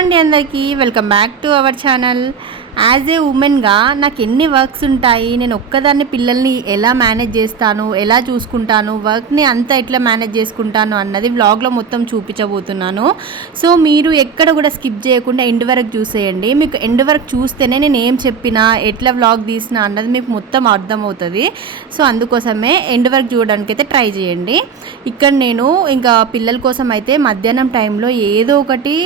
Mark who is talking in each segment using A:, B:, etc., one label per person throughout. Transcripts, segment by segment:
A: అండి అందరికీ. Welcome back to our channel. As a ఉమెన్గా నాకు ఎన్ని వర్క్స్ ఉంటాయి? నేను ఒక్కదాన్ని పిల్లల్ని ఎలా మేనేజ్ చేస్తాను? ఎలా చూసుకుంటాను? వర్క్ని అంతా ఎట్లా మేనేజ్ చేసుకుంటాను? అన్నది వ్లాగ్లో మొత్తం చూపించబోతున్నాను. సో మీరు ఎక్కడ కూడా స్కిప్ చేయకుండా ఎండ్ వరకు చూసేయండి. మీకు ఎండ్ వరకు చూస్తేనే నేను ఏం చెప్పినా ఎట్లా వ్లాగ్ తీసినా అన్నది మీకు మొత్తం అర్థమవుతుంది. సో అందుకోసమే ఎండ్ వరకు చూడడానికి అయితే ట్రై చేయండి. ఇక్కడ నేను ఇంకా పిల్లల కోసం అయితే మధ్యాహ్నం టైంలో ఏదో ఒకటి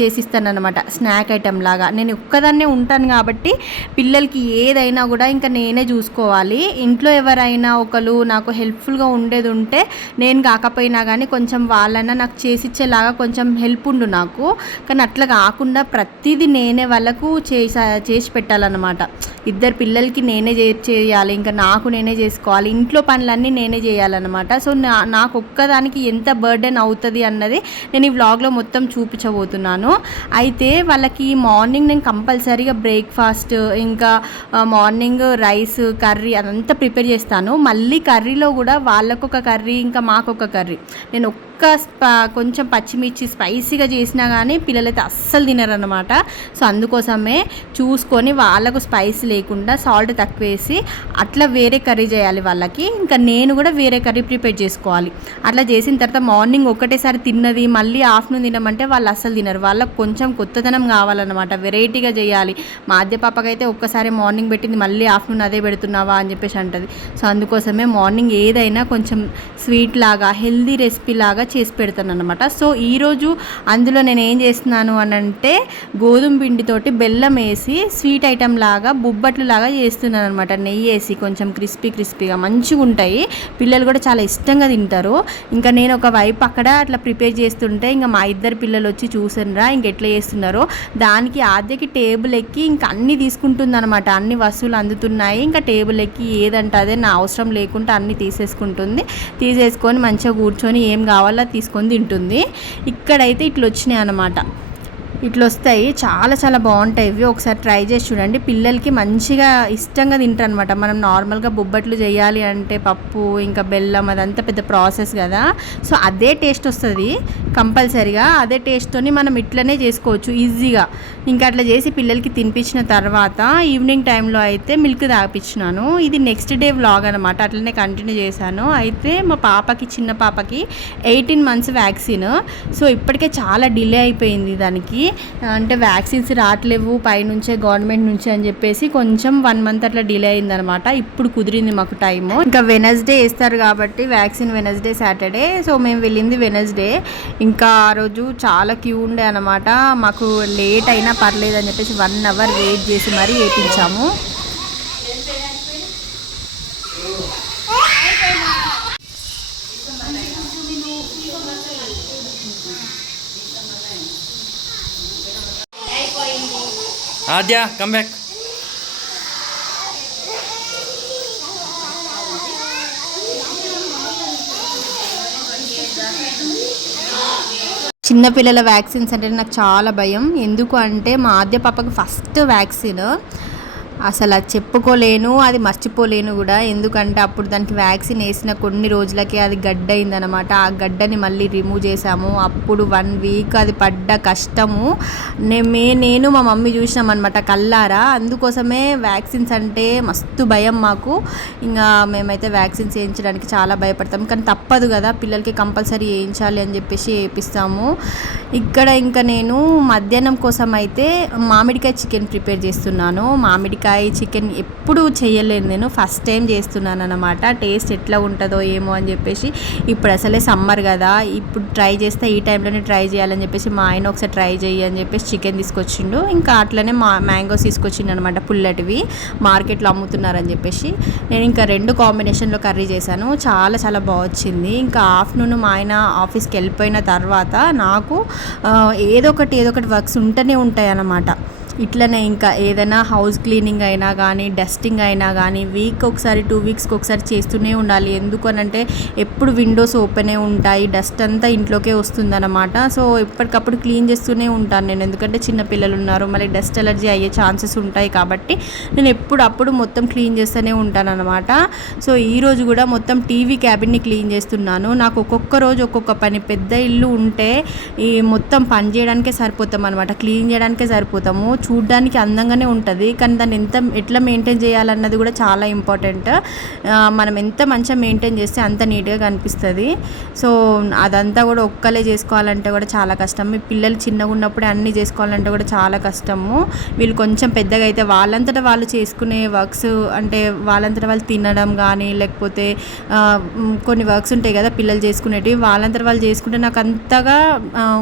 A: చేసిస్తాను అనమాట స్నాక్ ఐటెం లాగా. నేను ఒక్కదాన్నే ఉంటాను కాబట్టి పిల్లలకి ఏదైనా కూడా ఇంకా నేనే చూసుకోవాలి. ఇంట్లో ఎవరైనా ఒకరు నాకు హెల్ప్ఫుల్గా ఉండేది ఉంటే నేను కాకపోయినా కానీ కొంచెం వాళ్ళైనా నాకు చేసిచ్చేలాగా కొంచెం హెల్ప్ ఉండు నాకు. కానీ అట్లా కాకుండా ప్రతిదీ నేనే వాళ్ళకు చేసా చేసి పెట్టాలన్నమాట. ఇద్దరు పిల్లలకి నేనే చే చేయాలి ఇంకా నాకు నేనే చేసుకోవాలి ఇంట్లో పనులన్నీ నేనే చేయాలన్నమాట. సో నా నాకు ఒక్కదానికి ఎంత బర్డెన్ అవుతుంది అన్నది నేను ఈ వ్లాగ్లో మొత్తం చూపించబోతున్నాను. అయితే వాళ్ళకి మార్నింగ్ నేను కంపల్సరీగా బ్రేక్ఫాస్ట్ ఇంకా మార్నింగ్ రైస్ కర్రీ అదంతా ప్రిపేర్ చేస్తాను. మళ్ళీ కర్రీలో కూడా వాళ్ళకొక కర్రీ ఇంకా మాకొక కర్రీ. నేను ఒక్క స్ప- కొంచెం పచ్చిమిర్చి స్పైసీగా చేసినా కానీ పిల్లలైతే అస్సలు తినరనమాట సో అందుకోసమే చూసుకొని వాళ్ళకు స్పైస్ లేకుండా సాల్ట్ తక్కువ వేసి అట్లా వేరే కర్రీ చేయాలి వాళ్ళకి. ఇంకా నేను కూడా వేరే కర్రీ ప్రిపేర్ చేసుకోవాలి. అట్లా చేసిన తర్వాత మార్నింగ్ ఒకటేసారి తిన్నది మళ్ళీ ఆఫ్టర్నూన్ తినమంటే వాళ్ళు అస్సలు తినరు. వాళ్ళకి కొంచెం కొత్తదనం కావాలన్నమాట. వెరైటీగా చేయాలి. మా ఆద్య పాపకైతే ఒక్కసారి మార్నింగ్ పెట్టింది మళ్ళీ ఆఫ్టర్నూన్ అదే పెడుతున్నావా అని చెప్పేసి అంటది. సో అందుకోసమే మార్నింగ్ ఏదైనా కొంచెం స్వీట్ లాగా హెల్దీ రెసిపీ లాగా చేసి పెడతాను అనమాట సో ఈరోజు అందులో నేను ఏం చేస్తున్నాను అని అంటే గోధుమ పిండితోటి బెల్లం వేసి స్వీట్ ఐటెం లాగా బొబ్బట్లు లాగా చేస్తున్నాను అనమాట నెయ్యి వేసి కొంచెం క్రిస్పీ క్రిస్పీగా మంచిగా ఉంటాయి. పిల్లలు కూడా చాలా ఇష్టంగా తింటారు. ఇంకా నేను ఒక వైపు అక్కడ అట్లా ప్రిపేర్ చేస్తుంటే ఇంకా మా ఇద్దరు పిల్లలు వచ్చి చూసానురా ఇంక ఎట్లా చేస్తున్నారో. దానికి ఆద్యకి టేబుల్ ఎక్కి ఇంకా అన్ని తీసుకుంటుంది అనమాట అన్ని వస్తువులు అందుతున్నాయి. ఇంకా టేబుల్ ఎక్కి ఏదంటే అదే నా అవసరం లేకుండా అన్ని తీసేసుకుంటుంది. తీసేసుకొని మంచిగా కూర్చొని ఏం కావాలి తీసుకొని తింటుంది. ఇక్కడైతే ఇట్లా వచ్చినాయి అనమాట ఇట్లా వస్తాయి. చాలా చాలా బాగుంటాయి ఇవి. ఒకసారి ట్రై చేసి చూడండి. పిల్లలకి మంచిగా ఇష్టంగా తింటారు అనమాట మనం నార్మల్గా బొబ్బట్లు చేయాలి అంటే పప్పు ఇంకా బెల్లం అదంతా పెద్ద ప్రాసెస్ కదా. సో అదే టేస్ట్ వస్తుంది. కంపల్సరిగా అదే టేస్ట్తోని మనం ఇట్లనే చేసుకోవచ్చు ఈజీగా. ఇంకా అట్లా చేసి పిల్లలకి తినిపించిన తర్వాత ఈవినింగ్ టైంలో అయితే మిల్క్ తాగిపించినాను ఇది నెక్స్ట్ డే వ్లాగ్ అనమాట అట్లనే కంటిన్యూ చేశాను. అయితే మా పాపకి చిన్న పాపకి ఎయిటీన్ మంత్స్ వ్యాక్సిన్. సో ఇప్పటికే చాలా డిలే అయిపోయింది దానికి. అంటే వ్యాక్సిన్స్ రావట్లేవు పైనుంచే గవర్నమెంట్ నుంచి అని చెప్పేసి కొంచెం వన్ మంత్ అట్లా డిలే అయిందనమాట ఇప్పుడు కుదిరింది మాకు టైము. ఇంకా వెనస్డే వేస్తారు కాబట్టి వ్యాక్సిన్ వెనస్డే సాటర్డే. సో మేము వెళ్ళింది వెనస్డే. ఇంకా ఆ రోజు చాలా క్యూ ఉండే అనమాట మాకు లేట్ అయినా పర్లేదు అని చెప్పేసి వన్ అవర్ వెయిట్ చేసి మరీ వేయించాము
B: ఆద్యా కమ్ బ్యాక్
A: చిన్నపిల్లల వ్యాక్సిన్స్ అంటే నాకు చాలా భయం. ఎందుకు అంటే మా ఆద్య పాపకు ఫస్ట్ వ్యాక్సిన్. అసలు అది చెప్పుకోలేను అది మర్చిపోలేను కూడా. ఎందుకంటే అప్పుడు దానికి వ్యాక్సిన్ వేసిన కొన్ని రోజులకే అది గడ్డ అయిందనమాట ఆ గడ్డని మళ్ళీ రిమూవ్ చేసాము అప్పుడు వన్ వీక్ అది పడ్డ కష్టము. నే- మే నేను మా మమ్మీ చూసినామన్నమాట కల్లారా అందుకోసమే వ్యాక్సిన్స్ అంటే మస్తు భయం మాకు. ఇంకా మేమైతే వ్యాక్సిన్స్ వేయించడానికి చాలా భయపడతాం. కానీ తప్పదు కదా పిల్లలకి కంపల్సరీ వేయించాలి అని చెప్పేసి వేపిస్తాము. ఇక్కడ ఇంకా నేను మధ్యాహ్నం కోసం అయితే మామిడికాయ చికెన్ ప్రిపేర్ చేస్తున్నాను. మామిడికాయ చికెన్ ఎప్పుడు చేయలేను నేను. ఫస్ట్ టైం చేస్తున్నాను అనమాట టేస్ట్ ఎట్లా ఉంటుందో ఏమో అని చెప్పేసి ఇప్పుడు అసలే సమ్మర్ కదా. ఇప్పుడు ట్రై చేస్తే ఈ టైంలోనే ట్రై చేయాలని చెప్పేసి మా ఆయన ఒకసారి ట్రై చేయి అని చెప్పేసి చికెన్ తీసుకొచ్చిండు. ఇంకా అట్లనే మా మ్యాంగోస్ తీసుకొచ్చిండు అనమాట పుల్లటివి. మార్కెట్లో అమ్ముతున్నారని చెప్పేసి. నేను ఇంకా రెండు కాంబినేషన్లో కర్రీ చేశాను. చాలా చాలా బాగా వచ్చింది. ఇంకా ఆఫ్టర్నూన్ మా ఆయన ఆఫీస్కి వెళ్ళిపోయిన తర్వాత నాకు ఏదో ఒకటి ఏదో ఒకటి వర్క్స్ ఉంటూనే ఉంటాయి అన్నమాట ఇట్లనే ఇంకా ఏదైనా హౌస్ క్లీనింగ్ అయినా కానీ డస్టింగ్ అయినా కానీ వీక్ ఒకసారి టూ వీక్స్కి ఒకసారి చేస్తూనే ఉండాలి. ఎందుకు అనంటే ఎప్పుడు విండోస్ ఓపెనే ఉంటాయి డస్ట్ అంతా ఇంట్లోకే వస్తుందన్నమాట. సో ఎప్పటికప్పుడు క్లీన్ చేస్తూనే ఉంటాను నేను. ఎందుకంటే చిన్న పిల్లలు ఉన్నారు మళ్ళీ డస్ట్ ఎలర్జీ అయ్యే ఛాన్సెస్ ఉంటాయి కాబట్టి నేను ఎప్పుడు అప్పుడు మొత్తం క్లీన్ చేస్తూనే ఉంటానన్నమాట. సో ఈరోజు కూడా మొత్తం టీవీ క్యాబిన్ని క్లీన్ చేస్తున్నాను. నాకు ఒక్కొక్క రోజు ఒక్కొక్క పని. పెద్ద ఇల్లు ఉంటే ఈ మొత్తం పని చేయడానికే సరిపోతాం అనమాట క్లీన్ చేయడానికే సరిపోతాము. చూడ్డానికి అందంగానే ఉంటుంది. కానీ దాన్ని ఎంత ఎట్లా మెయింటైన్ చేయాలన్నది కూడా చాలా ఇంపార్టెంట్ మనం ఎంత మంచిగా మెయింటైన్ చేస్తే అంత నీట్గా కనిపిస్తుంది. సో అదంతా కూడా ఒక్కలే చేసుకోవాలంటే కూడా చాలా కష్టం. మీ పిల్లలు చిన్నగా ఉన్నప్పుడే అన్నీ చేసుకోవాలంటే కూడా చాలా కష్టము. వీళ్ళు కొంచెం పెద్దగా అయితే వాళ్ళంతటా వాళ్ళు చేసుకునే వర్క్స్ అంటే వాళ్ళంతటా వాళ్ళు తినడం కానీ లేకపోతే కొన్ని వర్క్స్ ఉంటాయి కదా పిల్లలు చేసుకునేటివి వాళ్ళంతటా వాళ్ళు చేసుకుంటే నాకు అంతగా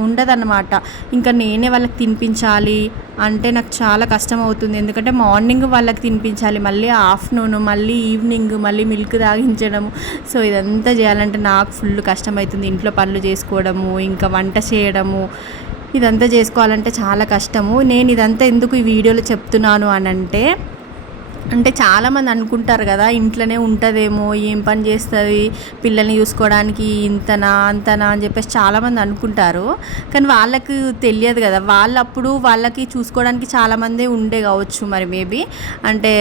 A: ఉండదన్నమాట. ఇంకా నేనే వాళ్ళకి తినిపించాలి అంటే నాకు చాలా కష్టం అవుతుంది ఎందుకంటే మార్నింగ్ వాళ్ళకి తినిపించాలి మళ్ళీ ఆఫ్టర్నూన్ మళ్ళీ ఈవినింగ్ మళ్ళీ మిల్క్ తాగించడం సో ఇదంతా చేయాలంటే నాకు ఫుల్ కష్టం అవుతుంది ఇంట్లో పనులు చేసుకోవడము ఇంకా వంట చేయడము. ఇదంతా చేసుకోవాలంటే చాలా కష్టము. నేను ఇదంతా ఎందుకు ఈ వీడియోలో చెప్తున్నాను అని అంటే అంటే చాలామంది అనుకుంటారు కదా ఇంట్లోనే ఉంటుందేమో ఏం పని చేస్తుంది పిల్లల్ని చూసుకోవడానికి ఇంతనా అంతనా అని చెప్పేసి చాలామంది అనుకుంటారు. కానీ వాళ్ళకు తెలియదు కదా వాళ్ళప్పుడు వాళ్ళకి చూసుకోవడానికి చాలామంది ఉండే కావచ్చు మరి మేబీ అంటే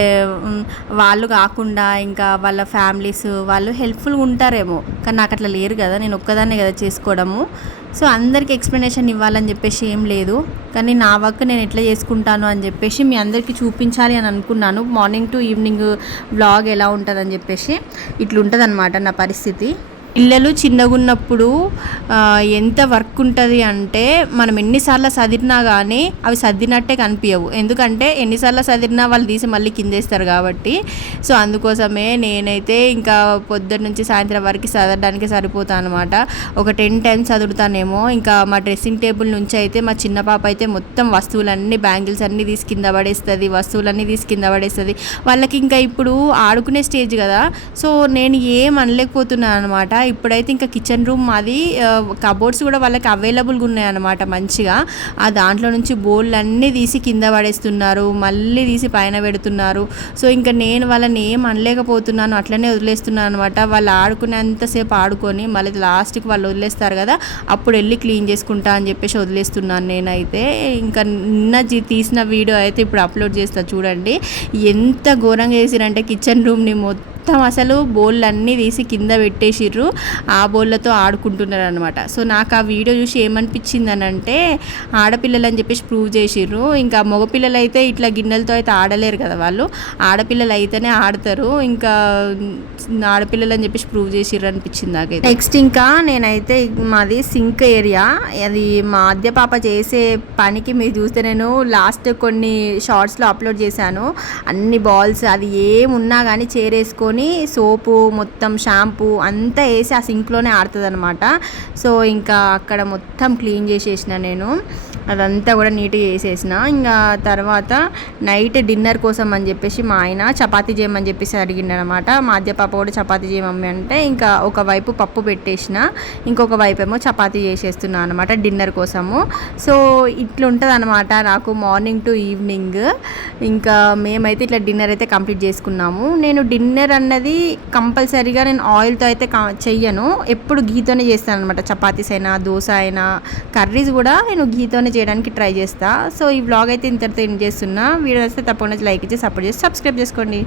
A: వాళ్ళు కాకుండా ఇంకా వాళ్ళ ఫ్యామిలీస్ వాళ్ళు హెల్ప్ఫుల్గా ఉంటారేమో. కానీ నాకు అట్లా లేరు కదా నేను ఒక్కదాన్నే కదా చేసుకోవడము. సో అందరికి ఎక్స్ప్లెనేషన్ ఇవ్వాలని చెప్పేసి ఏం లేదు. కానీ నా వర్క్ నేను ఎట్లా చేసుకుంటాను అని చెప్పేసి మీ అందరికీ చూపించాలి అని అనుకున్నాను. మార్నింగ్ టు ఈవినింగ్ బ్లాగ్ ఎలా ఉంటుందని చెప్పేసి ఇట్లుంటుంది నా పరిస్థితి. పిల్లలు చిన్నగా ఉన్నప్పుడు ఎంత వర్క్ ఉంటుంది అంటే మనం ఎన్నిసార్లు చదివినా కానీ అవి చదివినట్టే కనిపించవు ఎందుకంటే ఎన్నిసార్లు చదివినా వాళ్ళు తీసి మళ్ళీ కిందేస్తారు కాబట్టి. సో అందుకోసమే నేనైతే ఇంకా పొద్దున్న నుంచి సాయంత్రం వరకు చదవడానికి సరిపోతాను అనమాట ఒక టెన్ టైమ్స్ చదువుతానేమో ఇంకా మా డ్రెస్సింగ్ టేబుల్ నుంచి అయితే మా చిన్న పాప అయితే మొత్తం వస్తువులన్నీ బ్యాంగిల్స్ అన్నీ తీసి కింద పడేస్తుంది వస్తువులన్నీ తీసి కింద పడేస్తుంది. వాళ్ళకి ఇంకా ఇప్పుడు ఆడుకునే స్టేజ్ కదా. సో నేను ఏం అనలేకపోతున్నాను అనమాట ఇప్పుడైతే ఇంకా కిచెన్ రూమ్ మాది కబోర్డ్స్ కూడా వాళ్ళకి అవైలబుల్గా ఉన్నాయన్నమాట మంచిగా. ఆ దాంట్లో నుంచి బోళ్ళు అన్నీ తీసి కింద పడేస్తున్నారు మళ్ళీ తీసి పైన పెడుతున్నారు. సో ఇంకా నేను వాళ్ళని ఏం అనలేకపోతున్నాను అట్లనే వదిలేస్తున్నాను అనమాట వాళ్ళు ఆడుకునేంతసేపు ఆడుకొని మళ్ళీ లాస్ట్కి వాళ్ళు వదిలేస్తారు కదా అప్పుడు వెళ్ళి క్లీన్ చేసుకుంటా అని చెప్పేసి వదిలేస్తున్నాను నేనైతే. ఇంకా నిన్న తీసిన వీడియో అయితే ఇప్పుడు అప్లోడ్ చేస్తా చూడండి. ఎంత ఘోరంగా చేసిరంటే కిచెన్ రూమ్ని మొత్తం మొత్తం అసలు బోళ్ళు అన్నీ తీసి కింద పెట్టేసిర్రు. ఆ బోళ్ళతో ఆడుకుంటున్నారు అనమాట సో నాకు ఆ వీడియో చూసి ఏమనిపించింది అని అంటే ఆడపిల్లలు అని చెప్పేసి ప్రూవ్ చేసిర్రు. ఇంకా మగపిల్లలు అయితే ఇట్లా గిన్నెలతో అయితే ఆడలేరు కదా వాళ్ళు. ఆడపిల్లలు అయితేనే ఆడతారు. ఇంకా ఆడపిల్లలు అని చెప్పేసి ప్రూవ్ చేసిర్రు అనిపించింది నాకైతే. నెక్స్ట్ ఇంకా నేనైతే మాది సింక్ ఏరియా. అది మా అద్దె పాప చేసే పనికి మీరు చూస్తే నేను లాస్ట్ కొన్ని షార్ట్స్లో అప్లోడ్ చేశాను. అన్ని బాల్స్ అది ఏమున్నా కానీ చేరేసుకొని సోపు మొత్తం షాంపూ అంతా వేసి ఆ సింక్లోనే ఆడుతుంది అనమాట సో ఇంకా అక్కడ మొత్తం క్లీన్ చేసేసిన నేను. అదంతా కూడా నీట్గా వేసేసిన ఇంకా తర్వాత నైట్ డిన్నర్ కోసం అని చెప్పేసి మా ఆయన చపాతీ చేయమని చెప్పేసి అడిగిండనమాట. మా అద్దె పాప కూడా చపాతీ చేయమమ్మి అంటే ఇంకా ఒకవైపు పప్పు పెట్టేసిన ఇంకొక వైపు ఏమో చపాతీ చేసేస్తున్నా అనమాట డిన్నర్ కోసము. సో ఇట్లుంటుంది అనమాట నాకు మార్నింగ్ టు ఈవినింగ్. ఇంకా మేమైతే ఇట్లా డిన్నర్ అయితే కంప్లీట్ చేసుకున్నాము. నేను డిన్నర్ అన్నది కంపల్సరీగా నేను ఆయిల్తో అయితే చెయ్యను. ఎప్పుడు గీతోనే చేస్తాను అనమాట చపాతీస్ అయినా దోశ అయినా కర్రీస్ కూడా నేను గీతోనే చేయడానికి ట్రై చేస్తా. సో ఈ వ్లాగ్ అయితే ఇంతటితో ఎండ్ చేస్తున్నా. వీడియో వస్తే తప్పకుండా లైక్ ఇచ్చి సపోర్ట్ చేసి సబ్స్క్రైబ్ చేసుకోండి.